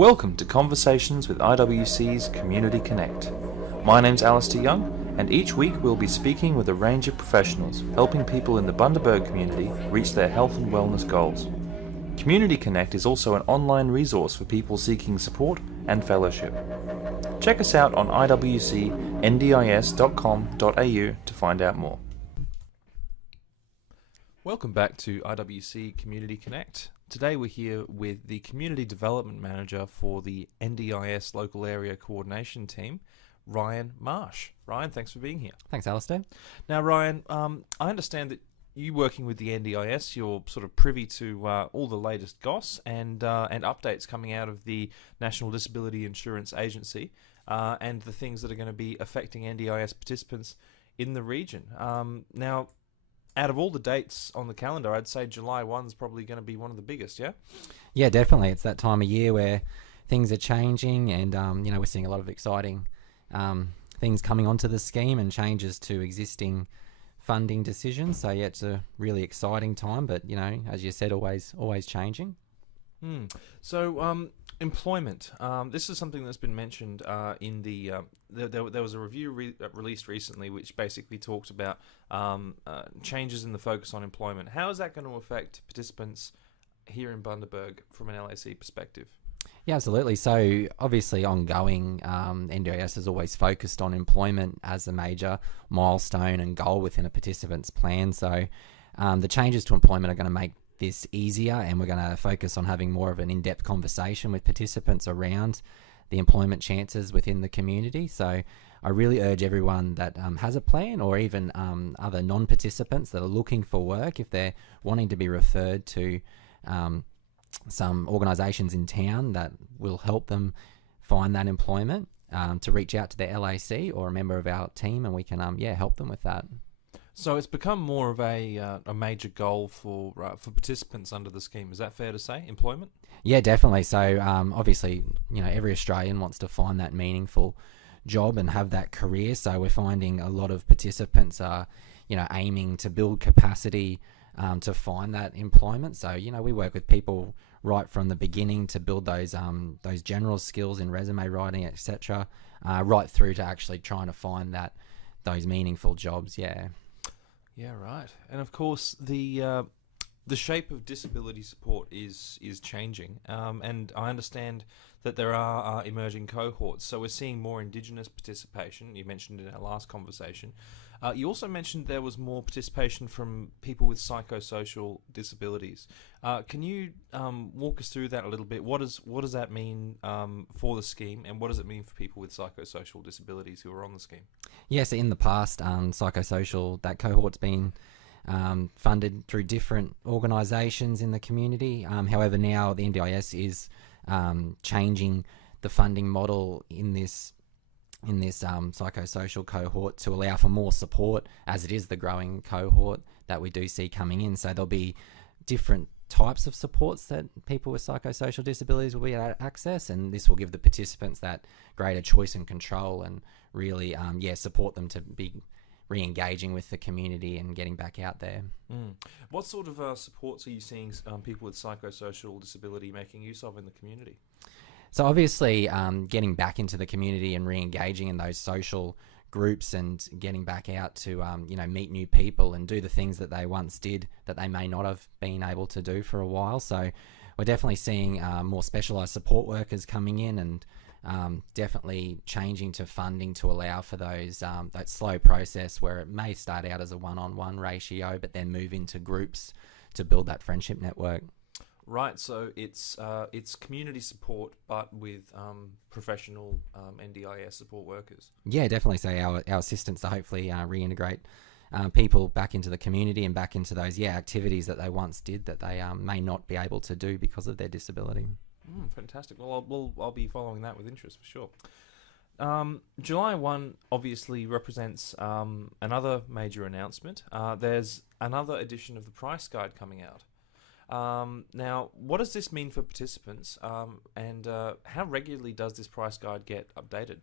Welcome to Conversations with IWC's Community Connect. My name's Alistair Young, and each week we'll be speaking with a range of professionals, helping people in the Bundaberg community reach their health and wellness goals. Community Connect is also an online resource for people seeking support and fellowship. Check us out on iwcndis.com.au to find out more. Welcome back to IWC Community Connect. Today we're here with the Community Development Manager for the NDIS Local Area Coordination Team, Ryan Marsh. Ryan, thanks for being here. Thanks, Alistair. Now, Ryan, I understand that you working with the NDIS, you're sort of privy to all the latest goss and updates coming out of the National Disability Insurance Agency and the things that are going to be affecting NDIS participants in the region. Now, out of all the dates on the calendar, I'd say July 1 is probably going to be one of the biggest, yeah? Yeah, definitely. It's that time of year where things are changing and, we're seeing a lot of exciting things coming onto the scheme and changes to existing funding decisions. So, yeah, it's a really exciting time, but, as you said, always changing. So, employment. This is something that's been mentioned in the... There was a review released recently which basically talked about changes in the focus on employment. How is that going to affect participants here in Bundaberg from an LAC perspective? Yeah, absolutely. So obviously ongoing, NDIS is always focused on employment as a major milestone and goal within a participant's plan. So the changes to employment are going to make this easier, and we're going to focus on having more of an in-depth conversation with participants around the employment chances within the community. So I really urge everyone that has a plan, or even other non-participants that are looking for work, if they're wanting to be referred to some organisations in town that will help them find that employment, to reach out to their LAC or a member of our team, and we can help them with that. So it's become more of a major goal for participants under the scheme. Is that fair to say, employment? Yeah, definitely. So obviously, every Australian wants to find that meaningful job and have that career. So we're finding a lot of participants are, aiming to build capacity to find that employment. So, we work with people right from the beginning to build those general skills in resume writing, etc., right through to actually trying to find those meaningful jobs. Yeah. Yeah, right. And of course, the shape of disability support is changing, and I understand that there are emerging cohorts. So we're seeing more Indigenous participation. You mentioned in our last conversation. You also mentioned there was more participation from people with psychosocial disabilities. Can you walk us through that a little bit? What does that mean for the scheme, and what does it mean for people with psychosocial disabilities who are on the scheme? Yes, in the past, psychosocial, that cohort's been funded through different organisations in the community. However, now the NDIS is changing the funding model in this psychosocial cohort to allow for more support, as it is the growing cohort that we do see coming in. So there'll be different types of supports that people with psychosocial disabilities will be able to access, and this will give the participants that greater choice and control, and really support them to be re-engaging with the community and getting back out there. What sort of supports are you seeing people with psychosocial disability making use of in the community? So obviously getting back into the community and re-engaging in those social groups and getting back out to meet new people and do the things that they once did that they may not have been able to do for a while. So we're definitely seeing more specialised support workers coming in, and definitely changing to funding to allow for that slow process where it may start out as a one-on-one ratio but then move into groups to build that friendship network. Right, so it's community support, but with professional NDIS support workers. Yeah, definitely. So our assistants to hopefully reintegrate people back into the community and back into those activities that they once did that they may not be able to do because of their disability. Fantastic. Well, I'll be following that with interest for sure. July 1 obviously represents another major announcement. There's another edition of the price guide coming out. Now, what does this mean for participants, and how regularly does this price guide get updated?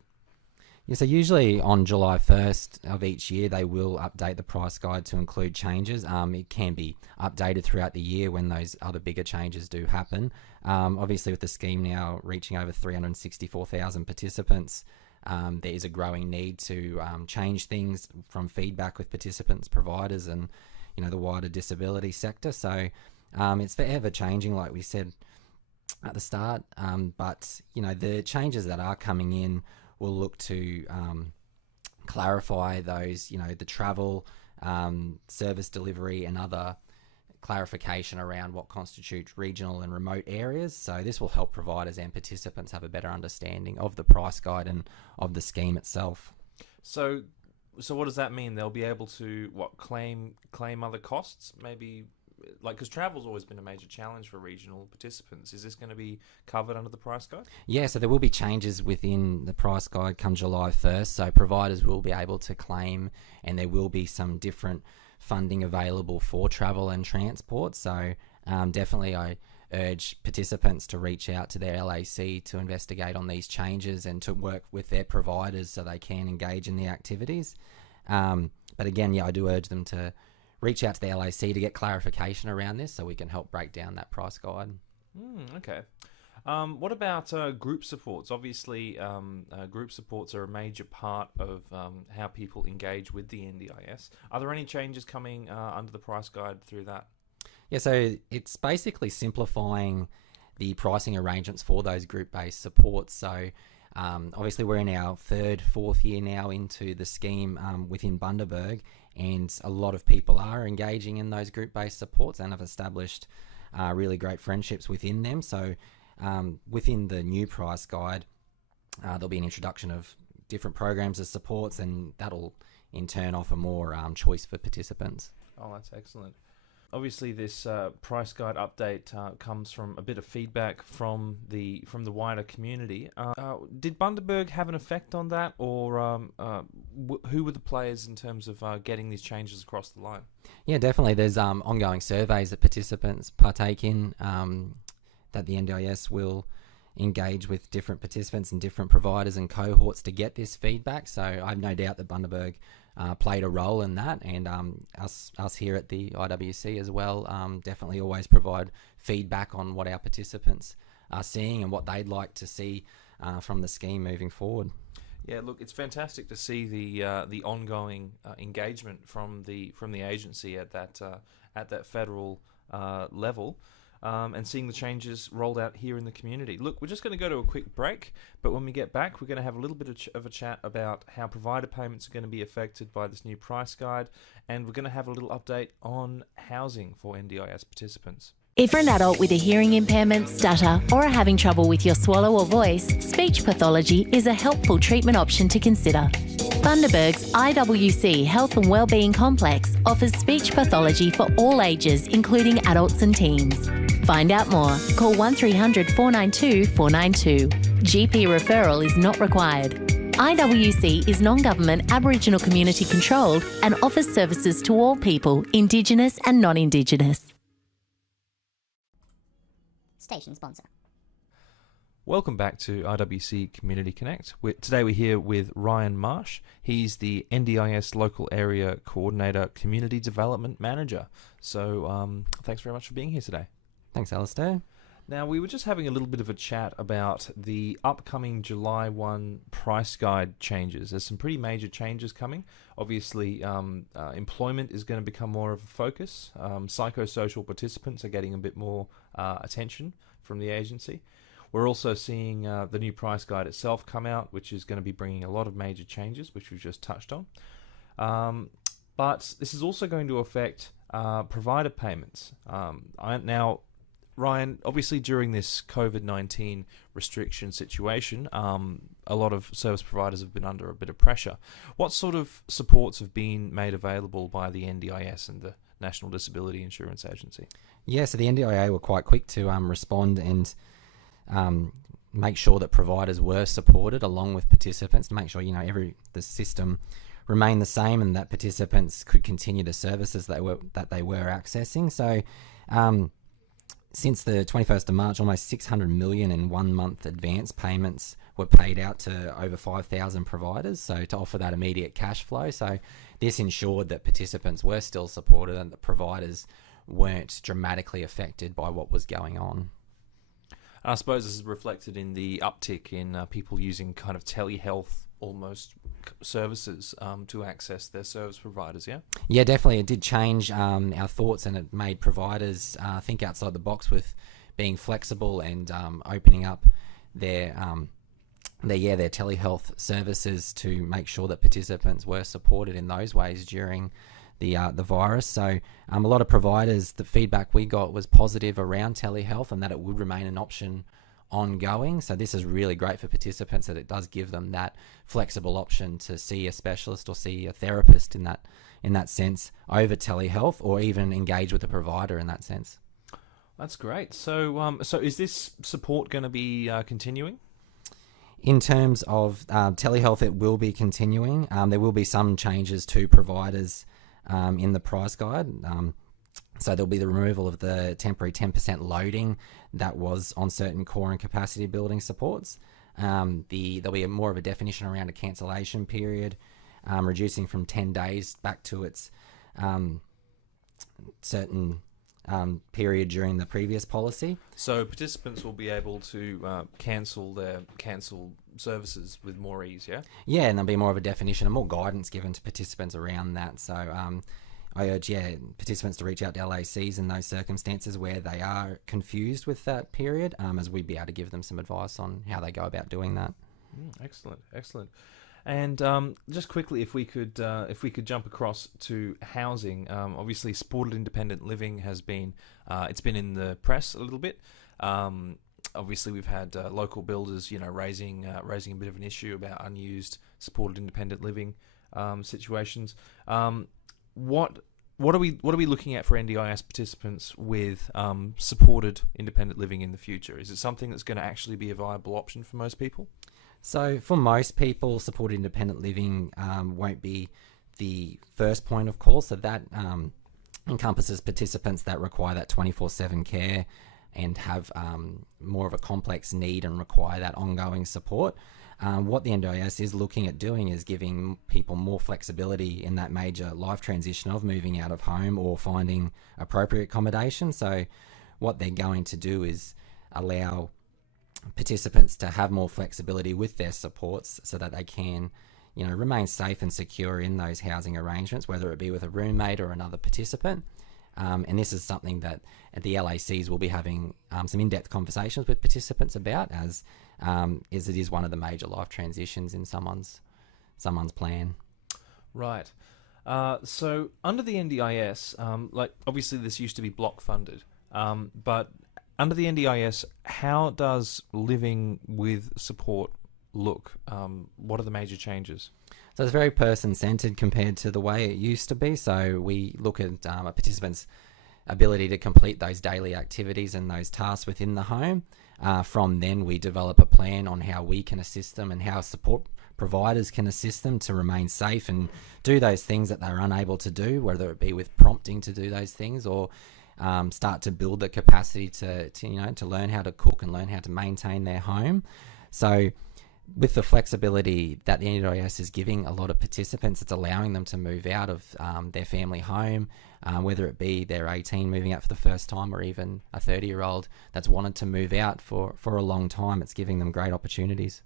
Yeah, so usually on July 1st of each year, they will update the price guide to include changes. It can be updated throughout the year when those other bigger changes do happen. Obviously, with the scheme now reaching over 364,000 participants, there is a growing need to change things from feedback with participants, providers, and the wider disability sector. So it's forever changing, like we said at the start. But the changes that are coming in will look to clarify those, the travel, service delivery, and other clarification around what constitutes regional and remote areas. So this will help providers and participants have a better understanding of the price guide and of the scheme itself. So what does that mean? They'll be able to claim other costs, maybe, because travel's always been a major challenge for regional participants. Is this going to be covered under the price guide? Yeah, so there will be changes within the price guide come July 1st. So providers will be able to claim, and there will be some different funding available for travel and transport. So definitely I urge participants to reach out to their LAC to investigate on these changes and to work with their providers so they can engage in the activities. But again, I do urge them to reach out to the LAC to get clarification around this so we can help break down that price guide. Okay. What about group supports? Obviously, group supports are a major part of how people engage with the NDIS. Are there any changes coming under the price guide through that? Yeah, so it's basically simplifying the pricing arrangements for those group-based supports. So obviously we're in our fourth year now into the scheme within Bundaberg, and a lot of people are engaging in those group-based supports and have established really great friendships within them. So within the new price guide, there'll be an introduction of different programs as supports, and that'll in turn offer more choice for participants. Oh, that's excellent. Obviously, this price guide update comes from a bit of feedback from the wider community. Did Bundaberg have an effect on that, or who were the players in terms of getting these changes across the line? Yeah, definitely. There's ongoing surveys that participants partake in, that the NDIS will engage with different participants and different providers and cohorts to get this feedback. So I have no doubt that Bundaberg played a role in that, and us here at the IWC as well definitely always provide feedback on what our participants are seeing and what they'd like to see from the scheme moving forward. Yeah, look, it's fantastic to see the ongoing engagement from the agency at that federal level. And seeing the changes rolled out here in the community. Look, we're just going to go to a quick break, but when we get back, we're going to have a little bit of a chat about how provider payments are going to be affected by this new price guide, and we're going to have a little update on housing for NDIS participants. If you're an adult with a hearing impairment, stutter, or are having trouble with your swallow or voice, speech pathology is a helpful treatment option to consider. Bundaberg's IWC Health and Wellbeing Complex offers speech pathology for all ages, including adults and teens. Find out more. Call 1300 492 492. GP referral is not required. IWC is non-government Aboriginal community controlled and offers services to all people, Indigenous and non-Indigenous. Station sponsor. Welcome back to IWC Community Connect. Today we're here with Ryan Marsh. He's the NDIS Local Area Coordinator, Community Development Manager. So thanks very much for being here today. Thanks, Alistair. Now, we were just having a little bit of a chat about the upcoming July 1 price guide changes. There's some pretty major changes coming. Obviously, employment is going to become more of a focus. Psychosocial participants are getting a bit more attention from the agency. We're also seeing the new price guide itself come out, which is going to be bringing a lot of major changes, which we've just touched on. But this is also going to affect provider payments. Now, Ryan, obviously during this COVID-19 restriction situation, a lot of service providers have been under a bit of pressure. What sort of supports have been made available by the NDIS and the National Disability Insurance Agency? Yeah, so the NDIA were quite quick to respond and make sure that providers were supported along with participants to make sure the system remained the same and that participants could continue the services that they were accessing. So since the 21st of March, almost 600 million in 1 month advance payments were paid out to over 5,000 providers, so to offer that immediate cash flow. So this ensured that participants were still supported and that providers weren't dramatically affected by what was going on. I suppose this is reflected in the uptick in people using kind of telehealth almost services to access their service providers, yeah? Yeah, definitely. It did change our thoughts, and it made providers think outside the box with being flexible and opening up their telehealth services to make sure that participants were supported in those ways during the virus. So a lot of providers, the feedback we got was positive around telehealth and that it would remain an option ongoing. So this is really great for participants, that it does give them that flexible option to see a specialist or see a therapist in that sense over telehealth, or even engage with a provider in that sense. That's great. So is this support going to be continuing? In terms of telehealth, it will be continuing. There will be some changes to providers in the price guide. So there'll be the removal of the temporary 10% loading that was on certain core and capacity building supports. There'll be more of a definition around a cancellation period, reducing from 10 days back to its certain period during the previous policy. So participants will be able to cancel services with more ease, yeah? Yeah, and there'll be more of a definition and more guidance given to participants around that. So I urge participants to reach out to LACs in those circumstances where they are confused with that period, as we'd be able to give them some advice on how they go about doing that. Excellent. And just quickly, if we could jump across to housing. Obviously, supported independent living has been it's been in the press a little bit. Obviously, we've had local builders, raising a bit of an issue about unused supported independent living situations. What are we looking at for NDIS participants with supported independent living in the future? Is it something that's going to actually be a viable option for most people? So for most people, supported independent living won't be the first point of call. So that encompasses participants that require that 24/7 care and have more of a complex need and require that ongoing support. What the NDIS is looking at doing is giving people more flexibility in that major life transition of moving out of home or finding appropriate accommodation. So what they're going to do is allow participants to have more flexibility with their supports so that they can, remain safe and secure in those housing arrangements, whether it be with a roommate or another participant. And this is something that the LACs will be having some in-depth conversations with participants about, as it is one of the major life transitions in someone's plan. Right. So under the NDIS, obviously this used to be block funded, but under the NDIS, how does living with support look? What are the major changes? So it's very person-centered compared to the way it used to be. So we look at a participant's ability to complete those daily activities and those tasks within the home. From then, we develop a plan on how we can assist them and how support providers can assist them to remain safe and do those things that they're unable to do, whether it be with prompting to do those things or start to build the capacity to learn how to cook and learn how to maintain their home. So with the flexibility that the NDIS is giving a lot of participants, it's allowing them to move out of their family home, whether it be they're 18 moving out for the first time or even a 30-year-old that's wanted to move out for a long time. It's giving them great opportunities.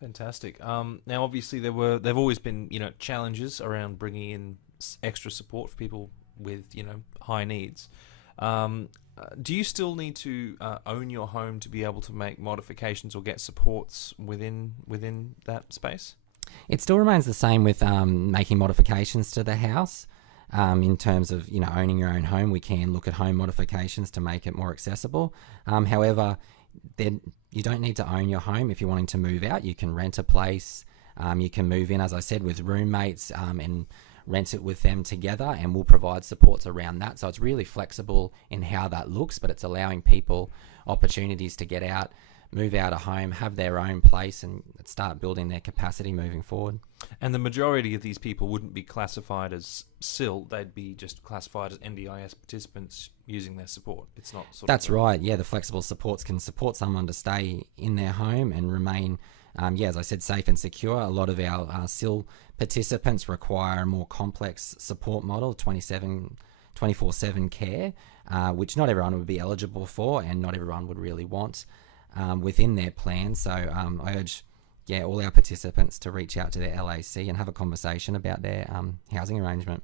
Fantastic. Now, obviously, there've always been challenges around bringing in extra support for people with high needs. Do you still need to own your home to be able to make modifications or get supports within that space? It still remains the same with making modifications to the house. In terms of owning your own home, we can look at home modifications to make it more accessible. However, then you don't need to own your home. If you're wanting to move out, you can rent a place. You can move in, as I said, with roommates and rent it with them together, and we'll provide supports around that. So it's really flexible in how that looks, but it's allowing people opportunities to get out, move out of home, have their own place, and start building their capacity moving forward. And the majority of these people wouldn't be classified as SIL, they'd be just classified as NDIS participants using their support. It's not sort That's of... right, yeah, the flexible supports can support someone to stay in their home and remain, as I said, safe and secure. A lot of our SIL participants require a more complex support model, 24/7 care, which not everyone would be eligible for and not everyone would really want within their plan. So I urge all our participants to reach out to their LAC and have a conversation about their housing arrangement.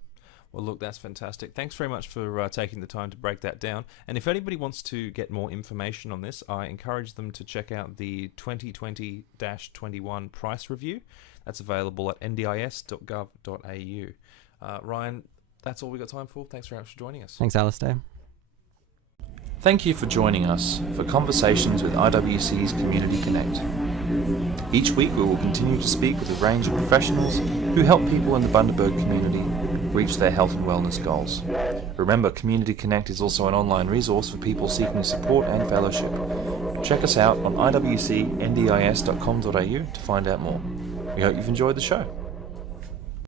Well, look, that's fantastic. Thanks very much for taking the time to break that down. And if anybody wants to get more information on this, I encourage them to check out the 2020-21 price review. That's available at ndis.gov.au. Ryan, that's all we've got time for. Thanks very much for joining us. Thanks, Alistair. Thank you for joining us for Conversations with IWC's Community Connect. Each week we will continue to speak with a range of professionals who help people in the Bundaberg community reach their health and wellness goals. Remember, Community Connect is also an online resource for people seeking support and fellowship. Check us out on iwcndis.com.au to find out more. We hope you've enjoyed the show.